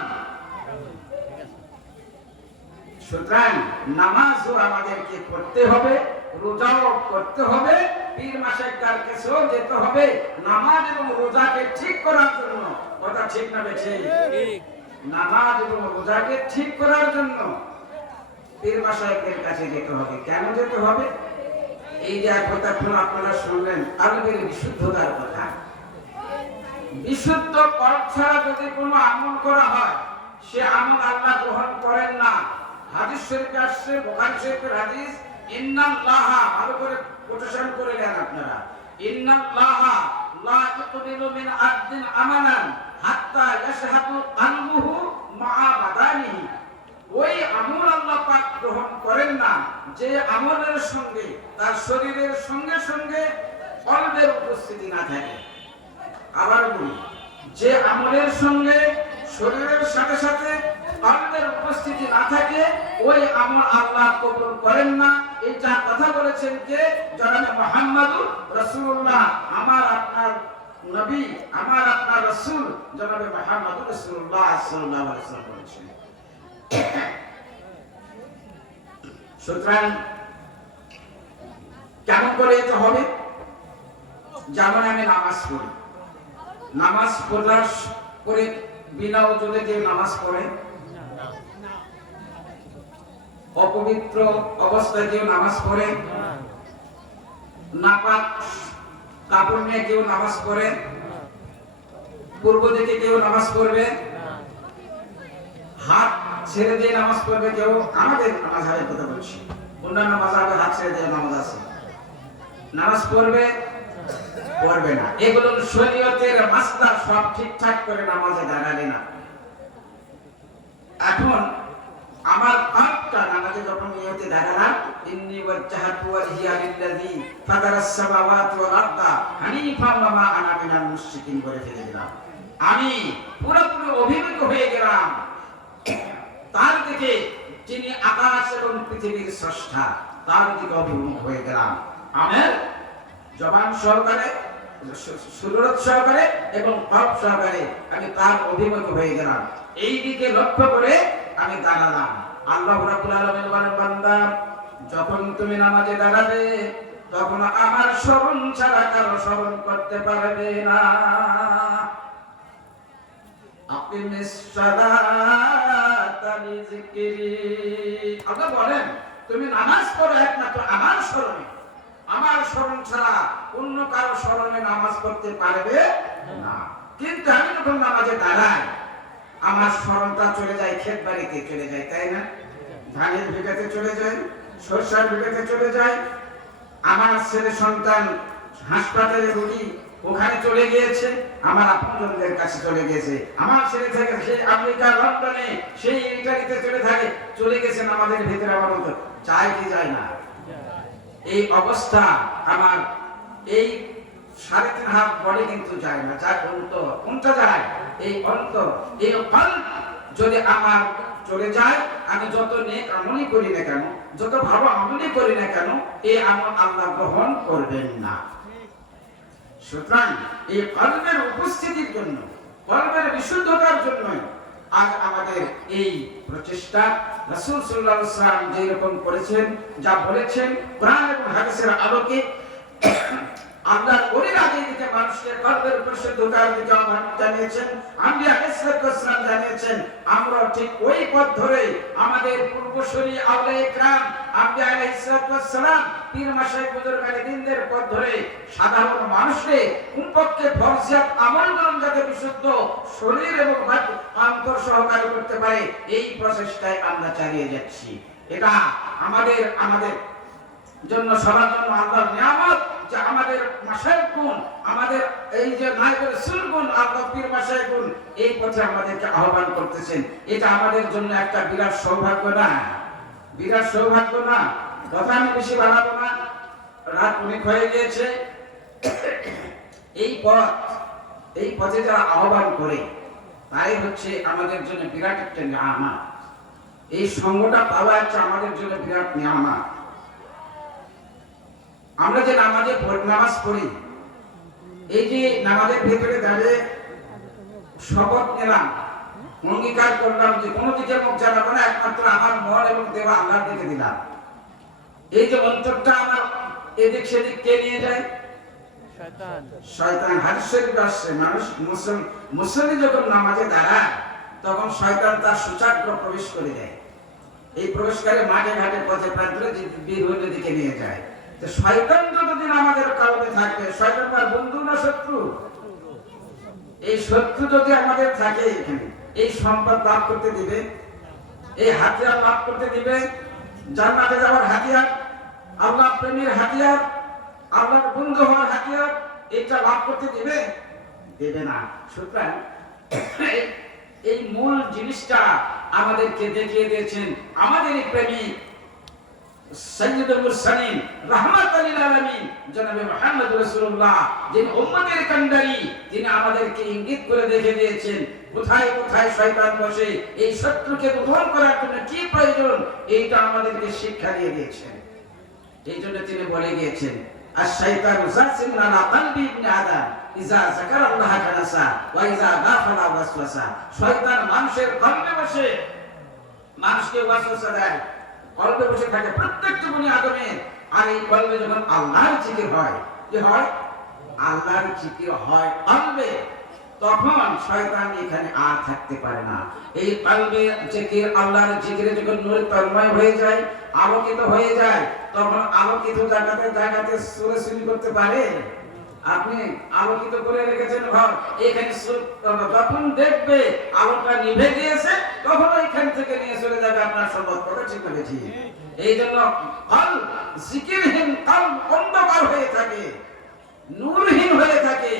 সুতরাং নামাজও আমাদেরকে পড়তে হবে, রোজাও করতে হবে, পীর মাশায়েখদের কাছেও যেতে হবে নামাজ এবং রোজাকে ঠিক করার জন্য। কথা ঠিক না বেঠিক? নামাজ এবং রোজাকে ঠিক করার জন্য পীর মাশায়েখদের কাছে যেতে হবে। কেন যেতে হবে? এই যে কথা আপনারা শুনলেন, আরবের বিশুদ্ধতার কথা। বিশুদ্ধ কর্ম ছাড়া যদি কোনো আমল করা হয়, সে আমল আল্লাহ গ্রহণ করেন না। হাদিস শরীফে আসছে, বুখারী শরীফের হাদিস, ইন্নাল্লাহা, ভালো করে কোটেশন করে নেন আপনারা, ইন্নাল্লাহা লা ইয়াকবিলু মিন আবদিন আমানান হাত্তা ইয়াশহাদু আনহু মা বাদানিহি ওই আমল আল্লাহ পাক গ্রহণ করেন না যে আমলের সঙ্গে তার শরীরের সঙ্গে সঙ্গে কলবের উপস্থিতি না থাকে। আবার বলি, যে আমলের সঙ্গে শরীরের সাথে সাথে কলবের উপস্থিতি না থাকে ওই আমল আল্লাহ কবুল করেন না। এটা কথা বলেছেন কে? জনাবে মুহাম্মদুর রাসূলুল্লাহ, আমার আপনার নবী, আমার আপনার রাসূল জনাবে মুহাম্মদুর রাসূলুল্লাহ সাল্লাল্লাহু আলাইহি ওয়াসাল্লাম বলেছেন। সুতরাং কেমন করে এটা হবে? যেমন আমি নামাজ পড়ি, নামাজ পড়ার করে বিনা ওযুতে কেউ নামাজ পড়ে? অপবিত্র অবস্থায় কেউ নামাজ পড়ে? নাপাক কাপড় নিয়ে কেউ নামাজ পড়ে? পূর্ব দিকে কেউ নামাজ পড়বে? হাত ছেড়ে দিয়ে নামাজ পড়বে কেউ? আমাদের মাযহাবের কথা বলছি, অন্যান্য মাযহাবে হাত ছেড়ে দিয়ে নামাজ আছে, নামাজ পড়বে? পড়বে না। এগুলো শরীয়তের মাসলা, সব ঠিকঠাক করে নামাজে দাঁড়ালে না। এখন আমার পাপটা নামাজে যখন নিয়তে দাঁড়ালাম, ইন্নী ওয়াজ্জাহতু ওয়াজহিয়া লিল্লাযী ফাতারাস সামাওয়াতি ওয়াল আরদা হানিফাম ওয়া মা আনা মিনাল মুশরিকিন করে ফেলে দিলাম। আমি পুরোপুরি অভিমুখ হয়ে গেলাম তার দিকে, যিনি আকাশ এবং পৃথিবীর স্রষ্টা, তার দিকে অভিমুখ হয়ে গেলাম। আমের জবান সহকারে, সুরত সহকারে এবং কলব সহকারে আমি তার অভিমুখ হয়ে গেলাম। এই দিকে লক্ষ্য করে আমি দাঁড়ালাম। আল্লাহ রাব্বুল আলামিন বলেন, বান্দা যখন তুমি নামাজে দাঁড়াবে তখন আমার স্মরণ ছাড়া কারো স্মরণ করতে পারবে না। আকিমিস সালাতা লিযিকরি, আল্লাহ বলেন তুমি নামাজ পড়ো একমাত্র আমার স্মরণে, আমার স্মরণ ছাড়া অন্য কারো স্মরণে নামাজ পড়তে পারবে না। কিন্তু আমি যখন নামাজে দাঁড়াই আমার স্মরণটা চলে যায় ক্ষেত বাড়িতে চলে যায়, তাই না? ধানের ভিটাতে চলে যায়, সরষার ভিটাতে চলে যায়, আমার ছেলে সন্তান হাসপাতালে রোগী ওখানে চলে গিয়েছে, আমার আপনজনদের কাছে চলে গেছে, আমার ছেলে থেকে সেই আমেরিকা লন্ডনে সেই ইটালিতে চলে গেছেন আমাদের ভিতরে, আমার অন্তর চাই কি যায় না? এই অবস্থা আমার এই 3.5 হাত বডি কিন্তু যায় না, যায় অন্তর। কোনটা যায়? এই অন্তর। এই কলব যদি আমার চলে যায়, আমি যত নেক আমলই করি না কেন, যত ভালো আমলই করি না কেন, এই আমল আল্লাহ গ্রহণ করবেন না। সুতরাং এই কলবের উপস্থিতির জন্য, কলবের বিশুদ্ধতার জন্য আজ আমাদের এই প্রচেষ্টা। রাসূল সাল্লাল্লাহু আলাইহি ওয়াসাল্লাম যেরকম করেছেন, যা বলেছেন কোরআন এবং হাদিসের আলোকে, আল্লাহর ওলির আগে দিকে মানুষকে কলবের পরিশুদ্ধতার দিকে আহ্বান জানিয়েছেন, আম্বিয়া আলাইহিস সালাম জানিয়েছেন। আমরা ঠিক ওই পথ ধরে আমাদের পূর্বসূরি আউলিয়া ইকরাম, আম্বিয়া আলাইহিস সালাম, পীর মাশায়েখ বুজুর্গানে দ্বীনদের পথ ধরে সাধারণ মানুষকে কমপক্ষে ফরজিয়াত আমলগুলো যাতে বিশুদ্ধ শরীর এবং অন্তর সহকারে করতে পারে, এই প্রচেষ্টায় আমরা চালিয়ে যাচ্ছি। এটা আমাদের জন্য, সবার জন্য আল্লাহর নিয়ামত যে আমাদের মাশায়েখ গুণ, আমাদের এই যে নায়েবে রাসূল গুণ, আল্লাহ পীর মাশায়েখ গুণ এই পথে আমাদেরকে আহ্বান করতেছেন। এটা আমাদের জন্য একটা বিরাট সৌভাগ্য না? বিরাট সৌভাগ্য না? কথা আমি বেশি বাড়াবো না, রাত অনেক হয়ে গিয়েছে। এই পথে যারা আহ্বান করে তাই হচ্ছে আমাদের জন্য বিরাট একটা নিয়ামত। এই সঙ্গটা পাওয়া হচ্ছে আমাদের জন্য বিরাট নিয়ামত। আমরা যে নামাজ পড়ি, এই যে নামাজের ভেতরে দাঁড়িয়ে শপথ নিলাম, অঙ্গীকার করলাম যে কোনো দিকে মুখ চালাবো না, একমাত্র আমার মন এবং দেহ আল্লাহর দিকে দিলাম। এই যে অন্তরটা আমার এদিক সেদিক কে নিয়ে যায়? শয়তান। হাদিস শরীফে আসছে, মানুষ মুসল্লি যখন নামাজে দাঁড়ায় তখন শয়তান তার সূচাগ্র প্রবেশ করে যায়। এই প্রবেশকারী মাঠে ঘাটে পথে প্রান্তরে বিরোধী দিকে নিয়ে যায়। তো শয়তান যতদিন আমাদের কলবে থাকবে, শয়তান তার বন্ধু না শত্রু? এই শত্রু যদি আমাদের থাকে, এখানে এই সম্পদ লাভ করতে দিবে, এই হাতিয়ার লাভ করতে দিবে, জান্নাতে যাওয়ার হাতিয়ার, আল্লাহ প্রেমের হাতিয়ার, আল্লাহর বন্ধু হওয়ার হাতিয়ার, এটা লাভ করতে দিবে? দেবে না। সুতরাং এই মূল জিনিসটা আমাদেরকে দেখিয়ে দিয়েছেন আমাদেরই প্রেমিক সাইয়্যিদুল মুরসালিন রাহমাতাল লিল আলামিন জনাবে মুহাম্মদ রাসূলুল্লাহ, যিনি উম্মতের কান্ডারি, তিনি আমাদেরকে ইঙ্গিত করে দেখিয়ে দিয়েছেন কোথায় কোথায় শয়তান বসে, এই শত্রুকে দমন করার জন্য কি প্রয়োজন, এইটা আমাদেরকে শিক্ষা দিয়ে দিয়েছেন। এই জন্য তিনি বলে গিয়েছেন আশ-শাইতানু জাসিমুন আলা কলবি ইবনে আদম ইযা যাকারাল্লাহ কানাসা ওয়া ইযা গাফালা ওয়াসওয়াসা। শয়তান মানুষের কলবে বসে মানুষকে ওয়াসওয়াসা দেয়, কলবে বসে থাকে প্রত্যেকটা বনি আদমের। আর এই কলবে যখন আল্লাহর জিকির হয়, কি হয়? আল্লাহর জিকির হয় কলবে, তখন শয়তান এখানে আর থাকতে পারে না। এই কলবে জিকির, আল্লাহর জিকিরে যখন নূর তন্ময় হয়ে যায়, আলোকিত হয়ে যায়, তখন আলোকিত জায়গাতে সুরসুরি করতে পারে। আপনি আলোকিত করে রেখেছেন ঘর, এখানে যখন দেখবে আলোটা নিভে গিয়েছে, তখন এখান থেকে নিয়ে চলে যাবে আপনার সম্পদ। কথা ঠিক বলেছি? এই জন্য কলব জিকিরহীন কলব অন্ধকার হয়ে থাকে, নূরহীন হয়ে থাকে।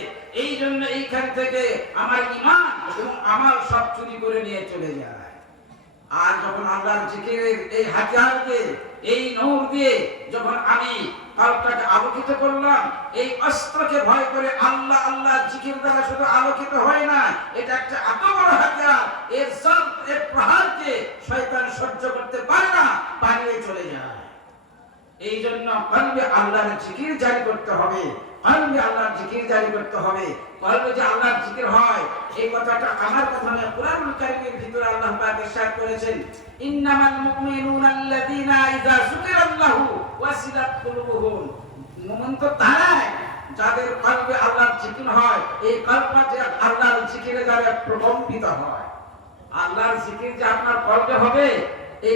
এই জন্য এইখান থেকে আমার ঈমান এবং আমল সব চুরি করে নিয়ে চলে যায়। আর যখন আল্লাহর জিকিরের এই হাতিয়ার দিয়ে, এই নূর দিয়ে যখন আমি কলবটাকে আলোকিত করলাম, এই অস্ত্রকে ভয় করে আল্লাহ আল্লাহ জিকির দ্বারা শুধু আলোকিত হয় না, এটা একটা এত বড় হাতিয়ার, এর সব এর প্রহারকে শয়তান সহ্য করতে পারে না, পালিয়ে চলে যায়। এই জন্য কলবে আল্লাহর জিকির জারি করতে হবে, কলবে আল্লাহর জিকির জারি করতে হবে। কলবে যে আল্লাহর জিকির হয়, এই কথাটা আমার কথা নয়, কুরআনুল কারীমের ভিতরে আল্লাহ পাক ইরশাদ করেছেন ইন্নামাল মুমিনুনা আল্লাযীনা ইযা যুকিরাল্লাহু ওয়াসিলাত কুলুবুহুম। মুমিন তো তারাই যাদের কলবে আল্লাহর জিকির হয়, এই কলবটা যে আল্লাহর জিকিরে যারা প্রকম্পিত হয়। আল্লাহর জিকির যে আপনার কলবে হবে, এই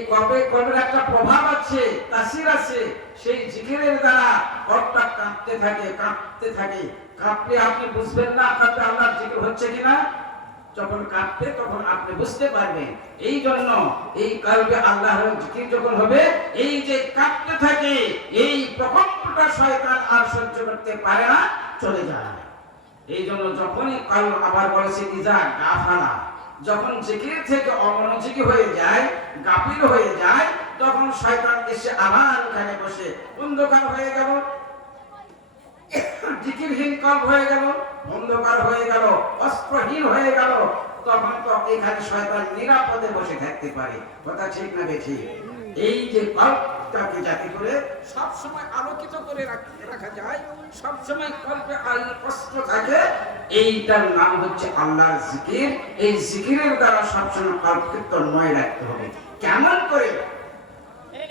কলবের একটা প্রভাব আছে, তাসির আছে। সেই জিকিরের দ্বারা কলবটা কাঁপতে থাকে, কাঁপতে থাকে। কাঁপলে আপনি বুঝবেন না কাঁপতে আল্লাহর জিকির হচ্ছে কিনা। যখন কাঁপবে তখন আপনি বুঝতে পারবেন। এই জন্য এই কলবে আল্লাহর জিকির যখন হবে, এই যে কাঁপতে থাকে, এই প্রকম্পটা শয়তান আর সহ্য করতে পারে না, চলে যায়। এই জন্য যখনই কলব, আবার বলেছে ইজা গাফালা, যখন জিকির থেকে অমনোযোগী হয়ে যায়, গাফিল হয়ে যায়, তখন শয়তান এসে আবার ওখানে বসে অন্ধকার হয়ে গেল, জিকিরহীন কলব হয়ে গেল, অন্ধকার হয়ে গেল, অস্ত্রহীন হয়ে গেল, তখন তো এখানে শয়তান নিরাপদে বসে থাকতে পারে। কথা ঠিক না বেঠিক? এই যে কলবটাকে যাতে করে সব সময় আলোকিত করে রাখা যায়, সব সময় কলবে অস্ত্র থাকে, এইটার নাম হচ্ছে আল্লাহর জিকির। এই জিকিরের দ্বারা সবসময় কলবকে তন্ময় রাখতে হবে। কেমন করে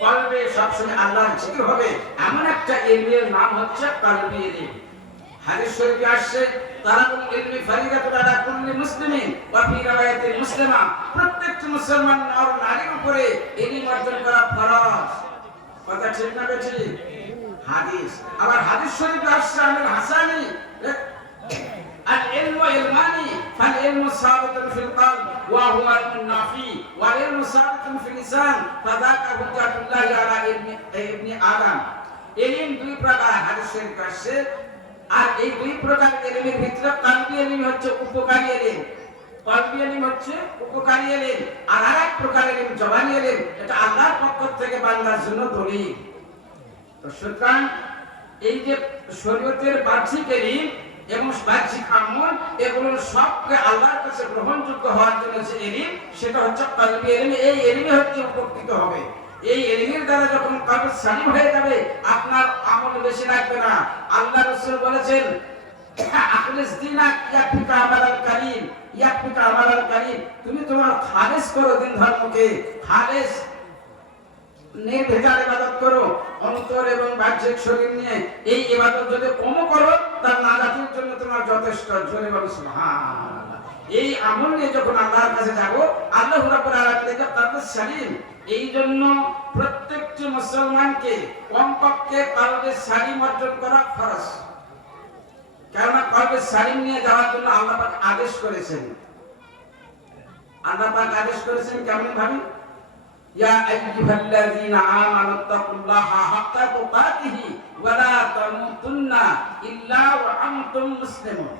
কলবে সবসময় আল্লাহর জিকির হবে? এমন একটা ইলমের নাম হচ্ছে কলবি ইলম। হাদিস শরীফে আসছে তালাবুল ইলমি ফরিদাতুন আলা কুল্লি মুসলিমিন ওয়া ফি রাওয়ায়াতিল মুসলিমা, প্রত্যেকটি মুসলমান নর নারীর উপরে ইলম অর্জন করা ফরজ। কথা ঠিক না বেঠিক? হাদিস। আবার হাদিস শরীফে আসছে আমির হাসানি আল ইলমু ইলমানি ফাল ইলমু সাবিতুন ফিল কলব ওয়া হুয়া নাফি ওয়া ইলমু সাবিতুন ফিল লিসান ফাযাকা হুজ্জাতুল্লাহি আলা ইবনি আদম। ইলম দুই প্রকার হাদিস শরীফে আসছে, আর এই দুই প্রকার ইলমের ভিতরে কলবি ইলম হচ্ছে উপকারী ইলম। কলবি ইলম হচ্ছে উপকারী ইলম, আর আরেক প্রকার ইলম জবানি ইলম, এটা আল্লাহর পক্ষ থেকে বান্দার জন্য দলিল। তো সুতরাং এই যে শরীয়তের বাহ্যিক ইলম এবং বাহ্যিক আমল, এগুলো সবকে আল্লাহর কাছে গ্রহণযোগ্য হওয়ার জন্য যে ইলম, সেটা হচ্ছে কলবি ইলম। এই ইলমে হচ্ছে উপকৃত হবে। এই ইলমের দ্বারা যখন কলব সালিম হয়ে যাবে, আপনার আমল বেশি লাগবে না। আল্লাহ রাসূল বলেছেন আখলিস দীনাক ইয়াকফিকা আমালাল কারীম, ইয়াকফিকা আমালাল কারীম। তুমি তোমার খালিস করো দিন ধর্মকে, খালিস নির্ভেজাল ইবাদত করো, অন্তর এবং বাহ্যিক শরীর নিয়ে। এই ইবাদত যদি কম করো, তার নাজাতের জন্য তোমার যথেষ্ট। জোরে বলো সুবহানাল্লাহ। এই আমল নিয়ে যখন আল্লাহর কাছে যাব, আল্লাহ রাব্বুল আলামিন কলব সালিম। এই জন্য প্রত্যেকটি মুসলমানকে কমপক্ষে কলবে সালিম অর্জন করা ফরজ। কেননা কলবে সালিম নিয়ে যাওয়ার জন্য আল্লাহ পাক আদেশ করেছেন। আল্লাহ পাক আদেশ করেছেন কেমন ভাবে? ইয়া আইয়ুহাল্লাযীনা আমানুত্তাকুল্লাহা হাক্কা তুকাতিহি ওয়া লা তামুতুন্না ইল্লা ওয়া আনতুম মুসলিমুন।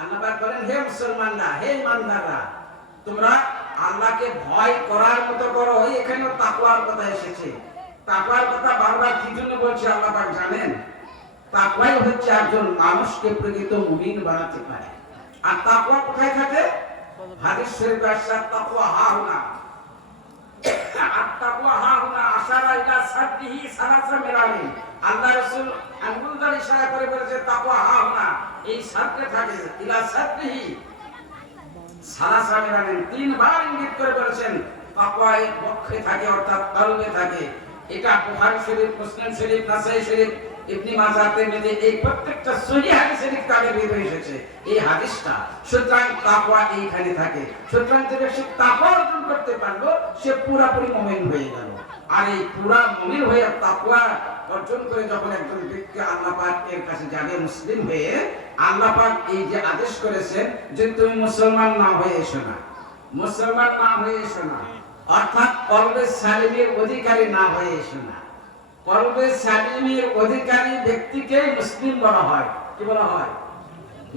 আল্লাহ পাক বলেন, হে মুসলমানরা, হে ঈমানদাররা, তোমরা আল্লাহকে ভয় করার মতো করো। এখানেও তাকওয়ার কথা এসেছে। তাকওয়ার কথা বারবার কি জন্য বলছি আল্লাহ পাক জানেন? তাকওয়াই হচ্ছে একজন মানুষকে প্রকৃত মুমিন বানাতে পারে। আর তাকওয়া কোথায় থাকে? হাদিস শরীফে আসছে তাকওয়া হাউনা, আর তাকওয়া হাউনা আশারা ইলা সাদরিহি সালাসা মিরামি। আল্লাহ রাসূল আঙ্গুল দ্বারা ইশারা করে বলেছে তাকওয়া হাউনা, এই সাদরে থাকে, ইলা সাদরিহি সালাসা মিরামি, তিনবার ইঙ্গিত করে বলেছেন তাকওয়া এই পক্ষে থাকে, অর্থাৎ কলবে থাকে। এটা বুখারী শরীফ, মুসলিম শরীফ, নাসাই শরীফ, ইবনে মাজাহ, তিরমিজি, এই প্রত্যেকটা সহিহ হাদিসের কিতাবে বের এসেছে এই হাদিসটা। সুতরাং তাকওয়া এইখানে থাকে। সুতরাং যে ব্যক্তি তাকওয়া অর্জন করতে পারলো সে পুরোপুরি মুমিন হয়ে গেল। আর এই পুরা মুমিন হয়ে তাকওয়া অর্জন করে যখন একজন ব্যক্তি আল্লাহ পাকের কাছে যাবে মুসলিম হয়ে, আল্লাহ পাক এই যে আদেশ করেছেন যে তুমি মুসলমান না হয়ে এসো না, মুসলমান না হয়ে এসো না, অর্থাৎ কলবে সালিমের অধিকারী না হয়ে এসো না। কলবে সালিমের অধিকারী ব্যক্তিকে মুসলিম বলা হয়। কি বলা হয়?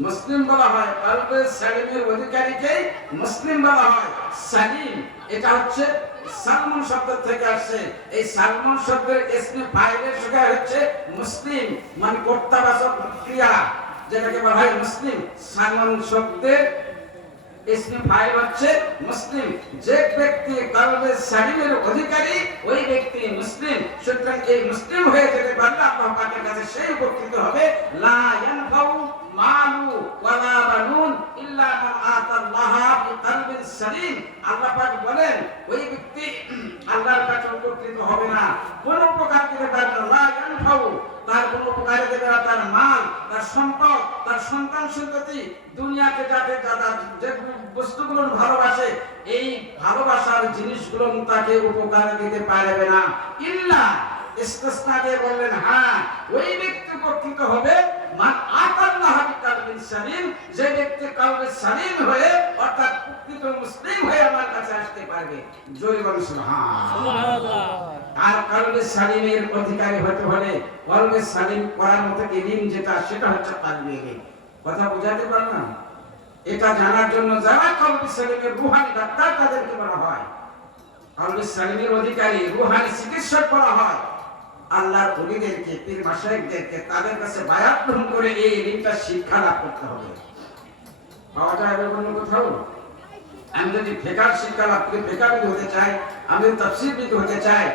মুসলিম বলা হয়। কলবে সালিমের অধিকারীকে মুসলিম বলা হয়। সালিম এটা হচ্ছে সালমান শব্দ থেকে আসছে। এই সালমান শব্দের ইসমে ফাইলের সঙ্গে হচ্ছে মুসলিম, মানে কর্তাবাচক ক্রিয়া যেটাকে বলা হয় মুসলিম। সালমান শব্দের ইসমে ফাইল হচ্ছে মুসলিম। যে ব্যক্তি কলবে সালিমের অধিকারী ওই ব্যক্তি মুসলিম। সুতরাং এই মুসলিম হয়ে যেতে পারলে আল্লাহ পাকের কাছে সেই উপকৃত হবে। লা ইয়ানফাউ মালু ওয়ালা বানুন ইল্লা মান আতাল্লাহা বিকলবিন সালিম। আল্লাহ পাক বলেন ওই ব্যক্তি আল্লাহর কাছে উপকৃত হবে না, কোন উপকার দিতে পারবে না। লা ইয়ানফাউ, তার কোন উপকার দেবে না, তার মাল, তার সম্পদ, তার সন্তান সন্ততি, দুনিয়াতে যাতে যে বস্তুগুলো ভালোবাসে এই ভালোবাসার জিনিসগুলো তাকে উপকার দিতে পারবে না। ইল্লা, ইস্তিসনা দিয়ে বললেন হ্যাঁ ওই ব্যক্তি উপকৃত হবে মান আতাল্লাহা বিকলবিন সালিম, যে ব্যক্তি কলবে সালিম হয়ে অর্থাৎ প্রকৃত মুসলিম হয়ে আমার কাছে আসতে পারবে। জোরে বলুন সুবহানাল্লাহ। আর কলবে সালিমের অধিকারী হতে হলে কলবে সালিম করার মতো ইলম যেটা সেটা হচ্ছে কলবে ইলম। কথা বুঝাতে পারলাম? এটা জানার জন্য যারা কলবে সালিমের রূহানি ডাক্তার তাদেরকে বলা হয় কলবে সালিমের অধিকারী, রূহানি চিকিৎসক বলা হয়। আল্লাহর ওলিদেরকে, পীর মাশায়েখদেরকে তাদের কাছে বায়াত গ্রহণ করে এই ইলমটা শিক্ষা লাভ করতে হবে। পাওয়া যায় এরকম কোথাও? আমি যদি ফিকহ শিক্ষা লাভ করে ফিকহবিদ হতে চাই, আমি তাফসীরবিদ হতে চাই,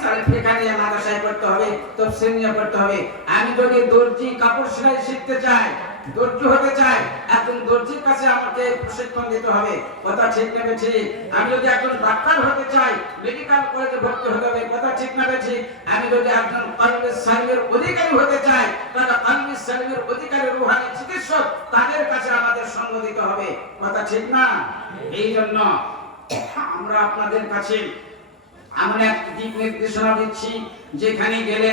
তাহলে ফিকহ নিয়ে মাদ্রাসায় পড়তে হবে, তাফসীর নিয়ে পড়তে হবে। আমি যদি দর্জি কাপড় সেলাই শিখতে চাই, দর্জি হতে চাই, একজন দর্জির কাছে আমাকে প্রশিক্ষণ দিতে হবে। কথা ঠিক না ঠিক? আমি যদি একজন ডাক্তার হতে চাই, মেডিকেল কলেজে ভর্তি হতে হবে। কথা ঠিক না ঠিক? আমি যদি একজন কলবে সালিমের অধিকারী হতে চাই, তাহলে কলবে সালিমের অধিকারী রূহানি চিকিৎসক তাদের কাছে আমাদের সঙ্গ দিতে হবে। কথা ঠিক না? এই জন্য আমরা আপনাদের কাছে আমরা একটা দিক নির্দেশনা দিচ্ছি, যেখানে গেলে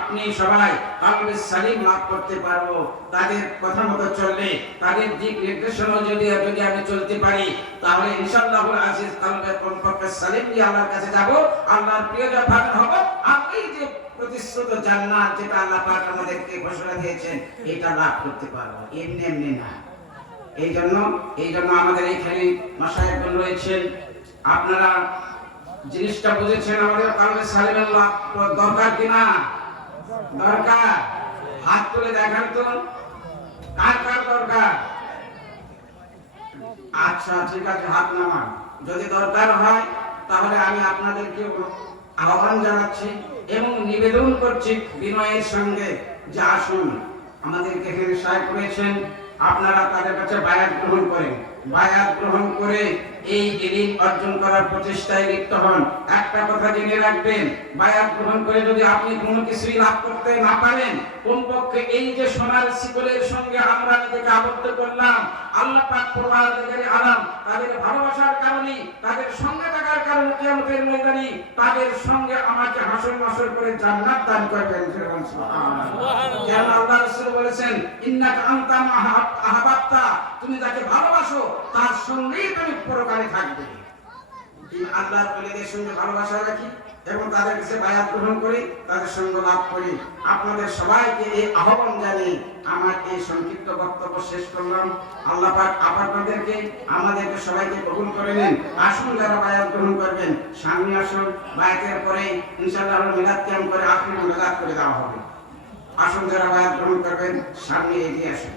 আপনি সবাই কলবে সালিম লাভ করতে পারবো। তাদের কথা মতো চললে, তাদের দিক নির্দেশনা যদি আমি চলতে পারি, তাহলে ইনশাআল্লাহুল আজিজ কলবে কমপক্ষে সালিম নিয়ে আল্লাহর কাছে যাব, আল্লাহর প্রিয় ভাজন হব। আর এই যে প্রতিশ্রুত জান্নাত যেটা আল্লাহ পাক আমাদেরকে ঘোষণা দিয়েছেন, এটা লাভ করতে পারবো, এমনি না। এই জন্য আমাদের এখানে মাশায়েখগণ রয়েছেন, আপনারা জিনিসটা বুঝেছেন। আমাদের কলবে সালিমের লাভ দরকার কিনা? দরকার। হাত তুলে দেখান তো কার কার দরকার। আচ্ছা ঠিক আছে, হাত নামান। যদি দরকার হয় তাহলে আমি আপনাদেরকে আহ্বান জানাচ্ছি এবং নিবেদন করছি বিনয়ের সঙ্গে যে আসুন, আমাদেরকে এখানে সাহেব করেছেন, আপনারা তাদের কাছে বায়াত গ্রহণ করেন। বায়াত গ্রহণ করে এই ইলম অর্জন করার প্রচেষ্টায় লিপ্ত হন। একটা কথা জেনে রাখবেন, বায়াত গ্রহণ করে যদি আপনি কোনো কিছুই লাভ করতে না পারেন, কমপক্ষে এই যে সোনার শিকলের সঙ্গে আমরা নিজেকে আবদ্ধ করলাম, আল্লাহ পাক পরওয়ারদিগারে আলম তাদের ভালোবাসার কারণে, তাদের সঙ্গে থাকার কারণে কিয়ামতের ময়দানে তাদের সঙ্গে আমাকে হাসর নাসর করে জান্নাত দান করবেন। সুবহানাল্লাহ। যেমন আল্লাহ রাসূল বলেছেন, ইন্নাকা আনতা মা আহাবাবতা, তুমি যাকে ভালোবাসো তার সঙ্গেই তুমি পরকালে থাকবে। আল্লাহর ওলিদের সঙ্গে ভালোবাসা রাখি, এবং তাদের কাছে বায়াত গ্রহণ করি, তাদের সঙ্গ লাভ করি। আপনাদের সবাইকে এই আহ্বান জানিয়ে আমার এই সংক্ষিপ্ত বক্তব্য শেষ করলাম। আল্লাহ পাক আপনাদেরকে আমাদেরকে সবাইকে কবুল করে নিন। আসুন যারা বায়াত গ্রহণ করবেন সামনে আসুন। বায়াতের পরে ইনশাআল্লাহ মিলাদ ক্যাম্প করে আখির মিলাদ করে দেওয়া হবে। আসুন যারা বায়াত গ্রহণ করবেন সামনে এগিয়ে আসুন।